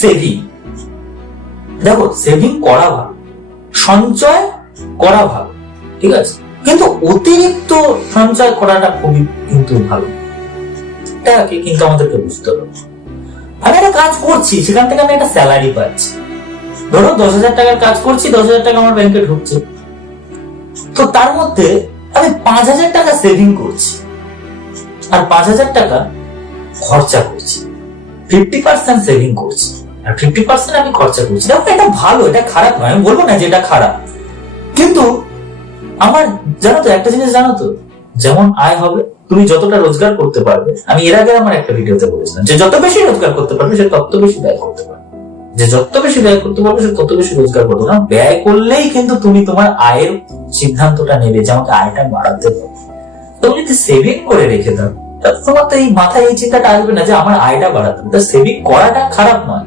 Saving. দেখো, saving করা ভালো, সঞ্চয় করা ভালো, ঠিক আছে, কিন্তু অতিরিক্ত সঞ্চয় করাটা খুবই কিন্তু ভালো। এটাকে কিন্তু আমাদেরকে বুঝতে হবে। আমি একটা কাজ করছি, সেখান থেকে আমি একটা স্যালারি পাচ্ছি। ধরো 10,000 টাকার কাজ করছি, 10,000 টাকা আমার ব্যাংকে ঢুকছে, তো তার মধ্যে আমি 5,000 টাকা সেভিং করছি আর 5,000 টাকা খরচা করছি। 50% সেভিং করছি আর 50% আমি খরচা করছি। দেখো, এটা ভালো, এটা খারাপ নয়, আমি বলবো না যে এটা খারাপ, কিন্তু আমার জানো তো একটা জিনিস, জানো তো, যেমন আয় হবে, তুমি যতটা রোজগার করতে পারবে, আমি এর আগে আমার একটা ভিডিওতে বলেছিলাম যে যত বেশি রোজগার করতে পারবে সে তত বেশি ব্যয় করতে পারবে, যে যত বেশি ব্যয় করতে পারবে সে তত বেশি রোজগার করতে পারবে। ব্যয় করলেই কিন্তু তুমি তোমার আয়ের সিদ্ধান্তটা নেবে যে আমাকে আয়টা বাড়াতে হবে। তুমি যদি সেভিং করে রেখে দাও, তোমার তো এই মাথায় এই চিন্তাটা আসবে না যে আমার আয়টা বাড়াতে হবে। সেভিং করাটা খারাপ নয়,